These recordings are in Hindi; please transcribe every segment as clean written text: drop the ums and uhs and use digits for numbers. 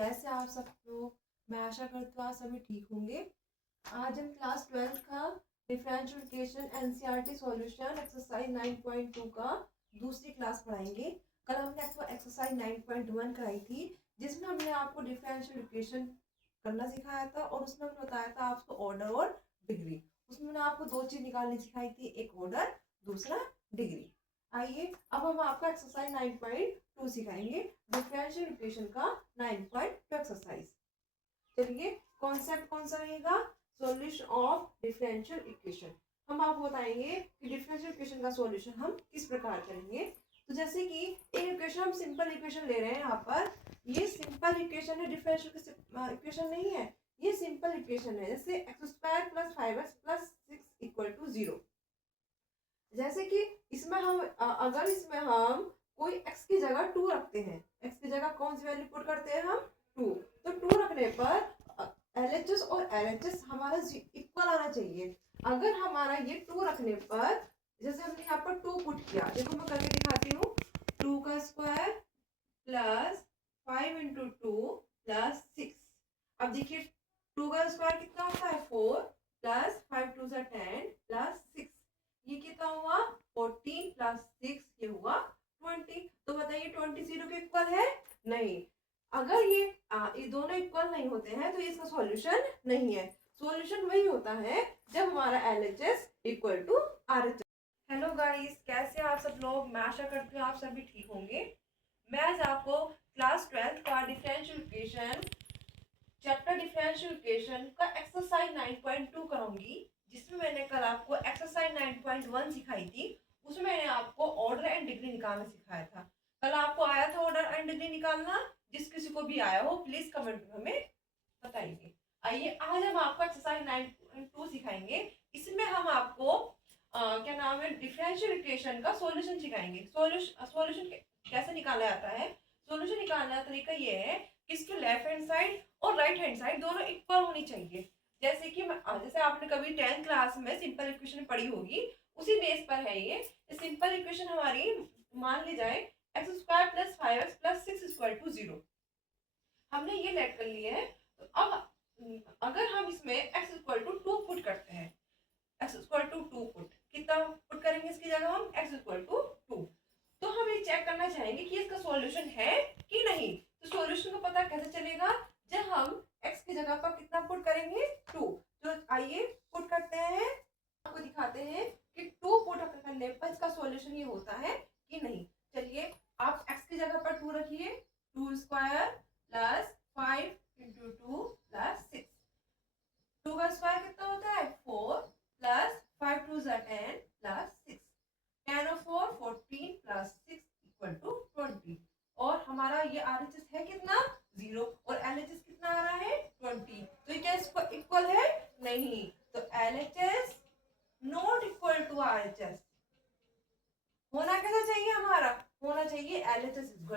कैसे आप सब लोग। मैं आशा करती हूँ आप सभी ठीक होंगे। आज हम क्लास 12 का डिफरेंशिएशन एनसीईआरटी सॉल्यूशन एक्सरसाइज 9.2 का दूसरी क्लास पढ़ाएंगे। कल हमने आपको एक्सरसाइज 9.1 कराई थी, जिसमें हमने आपको डिफरेंशिएशन करना सिखाया था और उसमें हमने बताया था आपको ऑर्डर और डिग्री। उसमें मैंने आपको दो चीज निकालनी सिखाई थी, एक ऑर्डर, दूसरा डिग्री। आइए अब हम आपको एक्सरसाइज 9.2 सिखाएंगे, डिफरेंशियल इक्वेशन का 9.2 एक्सरसाइज। चलिए कॉन्सेप्ट कौन सा रहेगा, सॉल्यूशन ऑफ डिफरेंशियल इक्वेशन। हम आपको बताएंगे कि डिफरेंशियल इक्वेशन का सॉल्यूशन हम किस प्रकार करेंगे। तो जैसे कि एक इक्वेशन, हम सिंपल इक्वेशन ले रहे हैं यहाँ पर, ये सिंपल इक्वेशन है, डिफरेंशियल इक्वेशन नहीं है, ये सिंपल इक्वेशन है। जैसे x² + 5x + 6 = 0। जैसे कि इसमें हम अगर इसमें हम कोई x की जगह 2 रखते हैं, x की जगह कौन सी वैल्यू पुट करते हैं हम, 2। तो 2 रखने पर LHS और LHS हमारा इक्वल आना चाहिए। अगर हमारा ये 2 रखने पर, जैसे हमने यहाँ पर 2 पुट किया, देखो मैं करके दिखाती हूँ, 2² + 5 × 2 + 6। अब देखिए 2² कितना होता है, 4 + 5 2 10 + 6, ये कितना हुआ 14 + 6, ये हुआ 20। तो बताइए 20 0 के इक्वल है नहीं। अगर ये दोनों इक्वल नहीं होते हैं तो इसका सॉल्यूशन नहीं है। सॉल्यूशन वही होता है जब हमारा LHS = RHS। हेलो गाइस, कैसे आप सब लोग। मैं आशा करती हूँ आप सभी ठीक होंगे। मैं आज आपको क्लास 12 का differential equation, chapter differential equation का एक्सरसाइज 9.2 कराऊंगी, जिसमें मैंने कल आपको एक्सरसाइज 9.1 सिखाई थी। उसमें मैंने आपको ऑर्डर एंड डिग्री निकालना सिखाया था। कल आपको आया था ऑर्डर एंड डिग्री निकालना? जिस किसी को भी आया हो प्लीज कमेंट में हमें बताइए। आइए आज हम आपको एक्सरसाइज 9.2 सिखाएंगे। इसमें हम आपको क्या नाम है, डिफरेंशियल इक्वेशन का सॉल्यूशन सिखाएंगे। सॉल्यूशन कैसे निकाला जाता है। सॉल्यूशन निकालने का तरीका ये है कि इसके लेफ्ट हैंड साइड और राइट हैंड साइड दोनों इक्वल होनी चाहिए। जैसे कि जैसे आपने कभी 10th क्लास में सिंपल इक्वेशन पढ़ी होगी, उसी बेस पर है ये। सिंपल इक्वेशन हमारी मान ली जाए x² + 5x + 6 = 0। हमने ये लेट कर लिया है। तो अब अगर हम इसमें x = 2 पुट करते हैं, x = 2 पुट, कितना पुट करेंगे इसकी जगह हम, x = 2। तो हम ये चेक करना चाहेंगे कि इसका सॉल्यूशन है कि नहीं। तो सॉल्यूशन को पता कैसे चलेगा, जब हम x की जगह पर कितना पुट करेंगे, 2। तो आइए पुट करते हैं, आपको दिखाते हैं कि 2 पुट करने पर इसका सॉल्यूशन ये होता है कि नहीं। चलिए आप x की जगह पर 2 रखिए, 2² + 5 × 2 + 6। 2 का स्क्वायर कितना होता है, 4 + 5 2 10 + 6। 10 और 4 14 + 6 = 20। और हमारा ये RHS है कितना, 0, और LHS कितना आ रहा है, 20। तो ये क्या इसको इक्वल है, नहीं। तो LHS not equal to RHS। होना कैसा चाहिए, हमारा होना चाहिए LHS =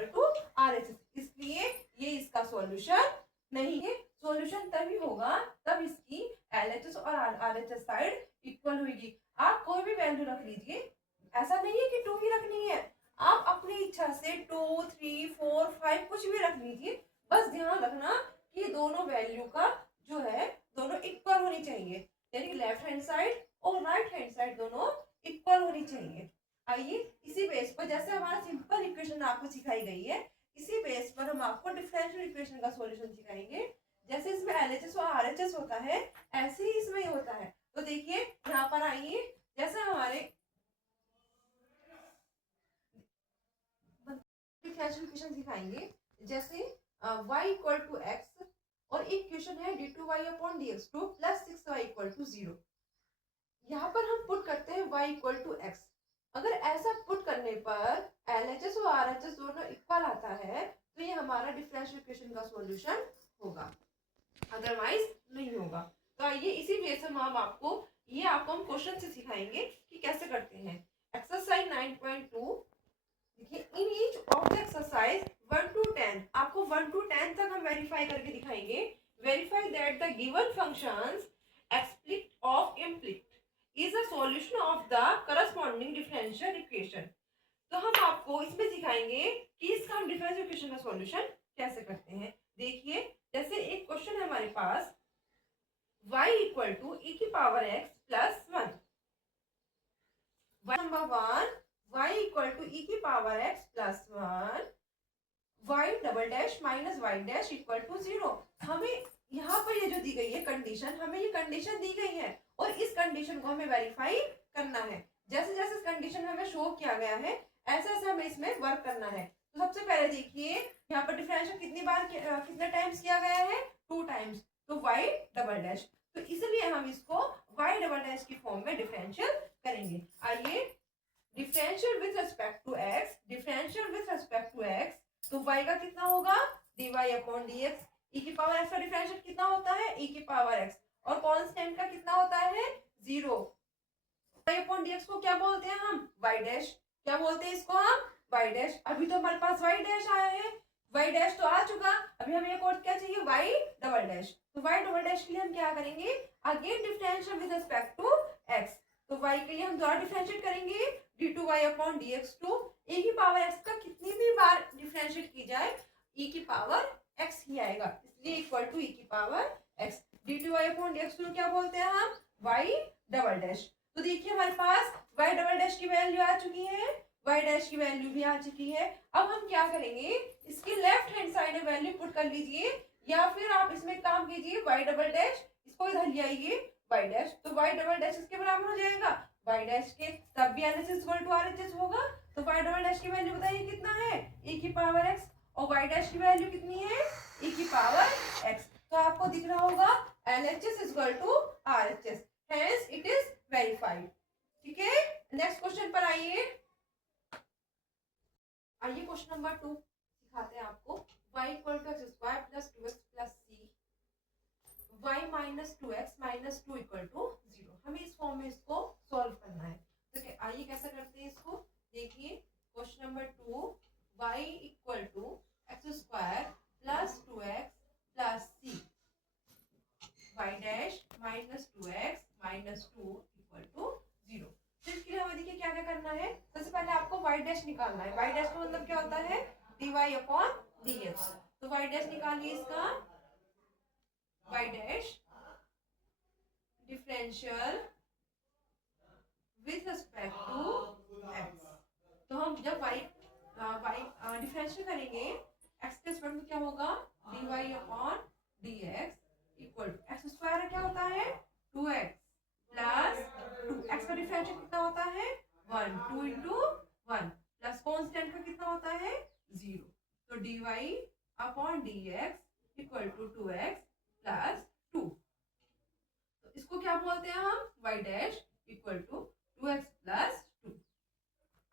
RHS। इसलिए ये इसका सॉल्यूशन नहीं है। सॉल्यूशन तभी होगा तब इसकी LHS और RHS साइड इक्वल होगी। आप कोई भी वैल्यू रख लीजिए, ऐसा नहीं है कि 2 ही रखनी है, आप अपनी इच्छा से 2 3 4 5 कुछ भी रख लीजिए। बस ध्यान रखना कि दोनों वैल्यू का जो है दोनों इक्वल होनी चाहिए, यानी लेफ्ट हैंड साइड और राइट हैंड साइड दोनों इक्वल होनी चाहिए। आइए इसी बेस पर, जैसे हमारा सिंपल इक्वेशन आपको सिखाई गई है, इसी बेस पर हम आपको डिफरेंशियल इक्वेशन का सॉल्यूशन सिखाएंगे। जैसे इसमें LHS और RHS होता है, ऐसे ही इसमें होता है। तो देखिए यहाँ पर आइए, जैसे हमारे डिफरेंशियल इक्वेशन सिखाएंगे, जैसे y = x और एक इक्वेशन है d2y/dx2 + 6y = 0। यहाँ पर हम पुट करते हैं y = x। अगर ऐसा पुट करने पर LHS और RHS दोनों इक्वल आता है तो ये हमारा डिफरेंशियल इक्वेशन का सॉल्यूशन होगा, अदरवाइज नहीं होगा। तो आइए इसी बेस से हम आपको हम क्वेश्चन से सिखाएंगे कि कैसे करते हैं। एक्सरसाइज 9.2 देखिए, in each of the exercise 1 to 10, आपको 1 to 10 तक हम वेरीफाई करके दिखाएंगे। Verify that the given functions explicit of implicit is a solution of the corresponding differential equation। तो हम आपको इसमें सिखाएंगे कि इसका हम डिफरेंशियल इक्वेशन का सॉल्यूशन कैसे करते हैं। देखिए पास y इक्वल टू e की power x plus 1। Number 1 y equal to e की power x plus 1 y double dash minus y dash equal to 0। हमें यहाँ पर ये जो दी गई है कंडीशन, हमें ये कंडीशन दी गई है और इस कंडीशन को हमें वेरीफाई करना है। जैसे जैसे इस कंडीशन हमें शो किया गया है ऐसे ऐसे हमें इसमें वर्क करना है। तो सबसे पहले देखिए यहाँ पर डिफरेंशियल कितनी बार कितने टाइम्स किया गया है, 2 टाइम्स, तो y डबल डैश, तो इसलिए हम इसको y डबल डैश की फॉर्म में डिफरेंशियल करेंगे। आइए differential with respect to x, differential with respect to x, तो y का कितना होगा dy अपॉन dx, e की पावर x का डिफरेंशियल कितना होता है e की पावर x, और कांस्टेंट का कितना होता है 0। y अपॉन dx को क्या बोलते हैं हम y डैश, क्या बोलते हैं इसको हम y डैश। अभी तो हमारे पास y डैश आया है, y डैश तो आ चुका, अभी हमें एक और क्या चाहिए y डबल डैश। तो y डबल डैश के लिए हम क्या करेंगे, again differential with respect to x, तो y के लिए हम दोबारा डिफरेंशिएट करेंगे d2y upon dx two e की पावर x का कितनी भी बार डिफरेंशिएट की जाए e की पावर x ही आएगा, इसलिए इक्वल टू e की power x। d2y upon dx two क्या बोलते हैं हम y डबल डैश। तो देखिए हमारे पास y डबल डैश की वैल्यू आ चुकी है, y डैश की वैल्यू भी आ चुकी है। अब हम क्या करेंगे, इसकी लेफ्ट हैंड साइड में वैल्यू पुट कर लीजिए, या फिर आप इसमें काम कीजिए y डबल डैश, इसको इधर ले आइए y डैश, तो y डबल डैश इसके बराबर हो जाएगा y डैश के, तब भी LHS इक्वल टू RHS होगा। तो y डबल डैश की वैल्यू बताइए कितना है e की पावर x, और y डैश की वैल्यू कितनी है e की पावर x। तो आपको दिख रहा होगा LHS equal to RHS, hence it is verified. ठीक है, नेक्स्ट क्वेश्चन पर आइए। आइए क्वेश्चन नंबर 2 सिखाते हैं आपको। y equal to x square plus 2x plus c, y minus 2x minus 2 equal to 0। हमें इस फॉर्म में इसको सॉल्व करना है। तो आइए कैसे करते हैं इसको, देखिए question number 2, y equal to x square plus 2x plus c, y dash minus 2x minus 2 equal to 0। तो इसके लिए हमें देखिए क्या क्या करना है। सबसे पहले आपको y डैश निकालना है। y डैश का मतलब क्या होता है dy अपॉन dx। तो y डैश निकालिए इसका, y dash differential with respect to x। तो हम जब y डिफरेंशियल करेंगे x के रिस्पेक्ट में क्या होगा dy upon dx equal to x square क्या होता है 2x प्लस 2, x का डिफरेंशियल कितना होता है 1, 2 इंटू 1 प्लस कांस्टेंट का कितना होता है 0। तो dy upon dx equal to 2x plus 2। तो इसको क्या बोलते हैं हम y dash equal to 2x plus 2।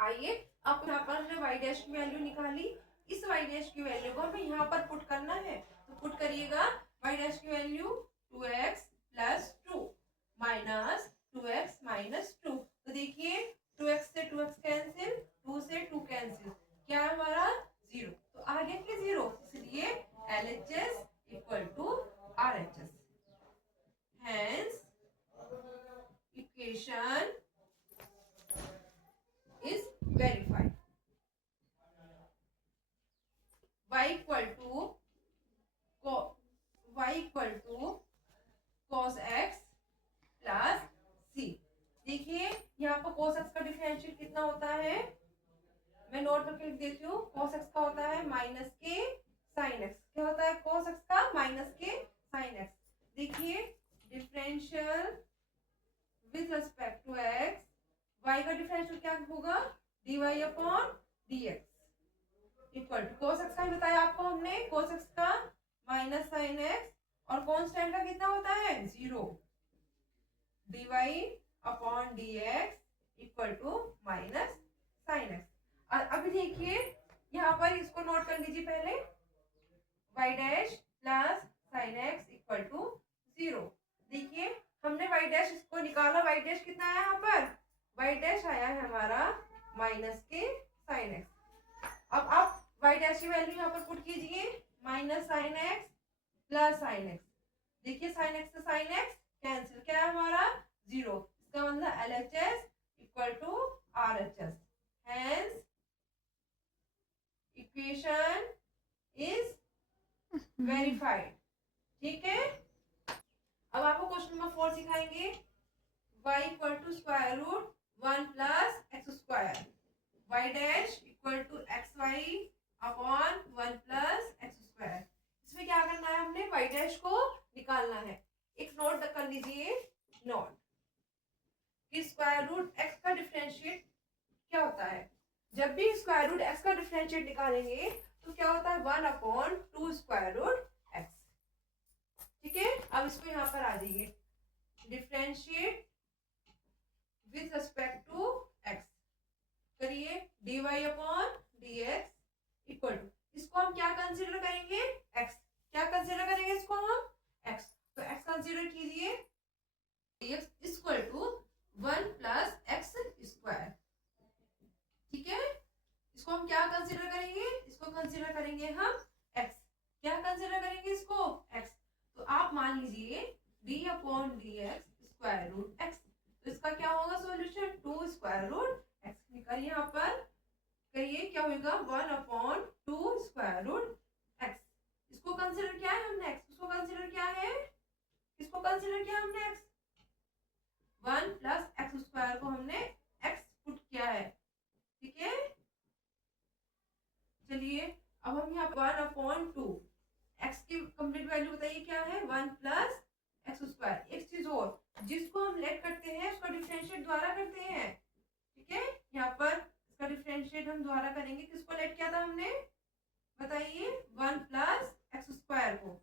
आइए अब यहाँ पर हमने y डैश की वैल्यू निकाली, इस y डैश की वैल्यू को हमें यहाँ पर पुट करना है। तो पुट करिएगा y डैश की value 2x plus 2 minus 2x minus 2। तो देखिए 2x से 2x कैंसिल, 2 से 2 कैंसिल, क्या है हमारा 0। तो आ गया कि 0, इसलिए LHS equal to RHS, hence equation is verified। y equal to cos x plus c। देखिए यहाँ पर cos x का डिफरेंशियल कितना होता है, मैं नोट करके लिख देती हूँ। cos x का होता है माइनस के साइन x। क्या होता है cos x का माइनस के साइन x। देखिए differential with respect to x, y का डिफरेंशियल क्या होगा dy upon dx equal to cos x का ही बताया आपको हमने, cos x का माइनस साइन x और कांस्टेंट का कितना होता है 0, dy upon dx equal to minus sine x। अभी देखिए यहाँ पर इसको नोट कर लीजिए पहले, y dash plus sine x equal to 0। देखिए हमने y डैश इसको निकाला, y डैश कितना आया यहाँ पर y डैश आया है हमारा माइनस के साइन x। अब आप y डैश की वैल्यू यहाँ पर पुट कीजिए, minus sine x plus sine x। देखिए साइन x से साइन x कैंसिल, क्या है हमारा 0। इसका मतलब LHS equal to RHS, hence equation is verified. ठीक है, अब आपको क्वेश्चन नंबर 4 सिखाएंगे। y equal to square root 1 plus x square, y dash equal to x y upon 1 plus x square. इसमें क्या करना है, हमने y डैश को निकालना है। एक नोट कर लीजिए, नोट कि स्क्वायर रूट x का डिफरेंशिएट क्या होता है। जब भी स्क्वायर रूट x का डिफरेंशिएट निकालेंगे तो क्या होता है, 1 अपॉन 2 स्क्वायर रूट x। ठीक है, अब इसको यहाँ पर आ जाइए, differentiate with respect to x करिए, dy upon dx equal to, इसको हम क्या कंसीडर करेंगे, x। क्या कंसीडर करेंगे इसको हम, x। तो x कंसीडर कीजिए, dx equal to 1 plus x square. ठीक है, इसको हम क्या कंसीडर करेंगे, इसको कंसीडर करेंगे हम x। क्या कंसीडर करेंगे इसको, x। तो आप मान लीजिए d upon D x square root x, तो इसका क्या होगा सॉल्यूशन, 2 स्क्वायर रूट एक्स। निकालिए यहाँ पर, करिए क्या होगा, 1 अपॉन 2 स्क्वायर रूट एक्स। इसको कंसीडर किया है हमने x, इसको कंसीडर किया है, इसको कंसीडर किया हमने x। 1 प्लस एक्स स्क्वायर को हमने x पुट किया है। ठीक है, चलिए अब हम यहाँ 1 अपॉन 2 एक्स की कंप्लीट वैल्यू बताइए क्या है, 1 प्लस एक्स स्क्वायर। एक चीज और, जिसको हम लेट करते हैं उसका डिफरेंशिएट द्वारा करते हैं। ठीक है, यहाँ पर इसका डिफरेंशिएट हम द्वारा करेंगे। किसको लेट किया था हमने, बताइए, 1 प्लस एक्स स्क्वायर को,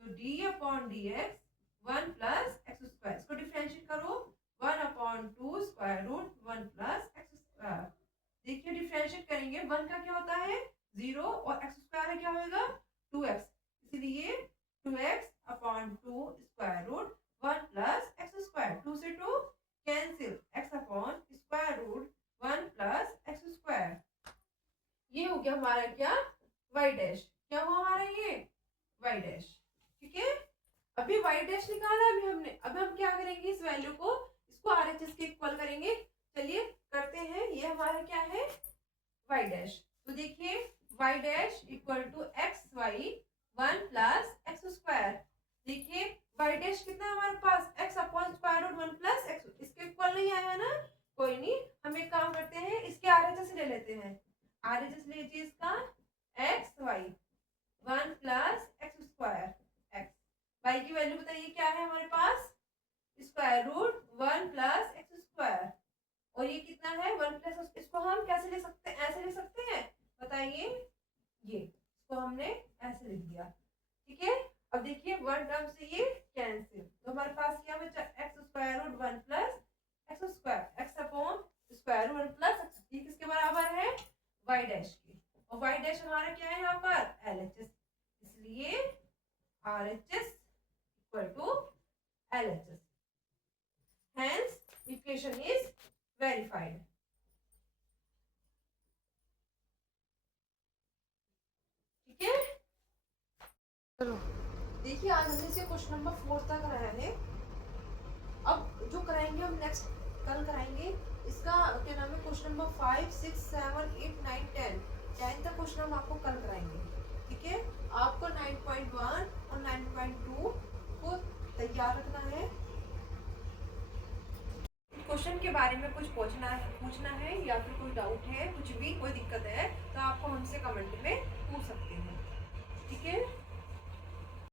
तो d upon D x 1 plus x square. इसको डिफरेंशिएट करो, 1 upon 2 square root 1 plus x square. देखिए डिफरेंशिएट करेंगे, 1 का क्या होता है 0 और एक्स स्क्वायर क्या होगा 2x, इसलिए 2x upon 2 square root 1 plus x square. 2 से 2 cancel, x upon square root 1 plus x square. ये हो गया हमारा क्या, y डैश। क्या हुआ हमारा ये, y डैश। ठीक है, अभी y डैश निकाला अभी हमने। अब हम क्या करेंगे, इस वैल्यू को, इसको RHS के इक्वल करेंगे। चलिए करते हैं, ये हमारा क्या है, y डैश। तो देखिए y dash equal to x Y 1 plus x square. देखिए y डैश कितना है हमारे पास, x upon square root 1 plus x. इसके इक्वल नहीं आया है ना, कोई नहीं, हम एक काम करते हैं, इसके RHS ले लेते हैं। RHS लीजिए इसका, X Y 1 plus x square X. Y की वैल्यू बताइए क्या है हमारे पास, square root 1 plus x square. और ये कितना है 1 प्लस, इसको हम कैसे ले सकते हैं, ऐसे ले सकते हैं, बताइए, ये इसको हमने ऐसे लिख दिया। ठीक है, अब देखिए 1 टर्म से ये कैंसिल, तो हमारे पास क्या बचा, x square root 1 plus x square, x upon square root 1 plus x. ये किसके बराबर है, y डैश की। और y डैश हमारा क्या है यहाँ पर, LHS, इसलिए RHS equal to LHS, hence equation is verified। ठीक है, चलो देखिए आज हमने से क्वेश्चन नंबर 4 तक कराया है। अब जो कराएंगे हम नेक्स्ट कल कराएंगे, इसका क्या नाम है, क्वेश्चन नंबर 5, 6, 7, 8, 9, 10 तक क्वेश्चन हम आपको कल कराएंगे। ठीक है, आपको 9.1 और 9.2 को तैयार रखना है। क्वेश्चन के बारे में कुछ पूछना है या फिर कोई डाउट है, कुछ भी कोई दिक्कत है तो आपको हमसे कमेंट में पूछ सकते हैं। ठीक है।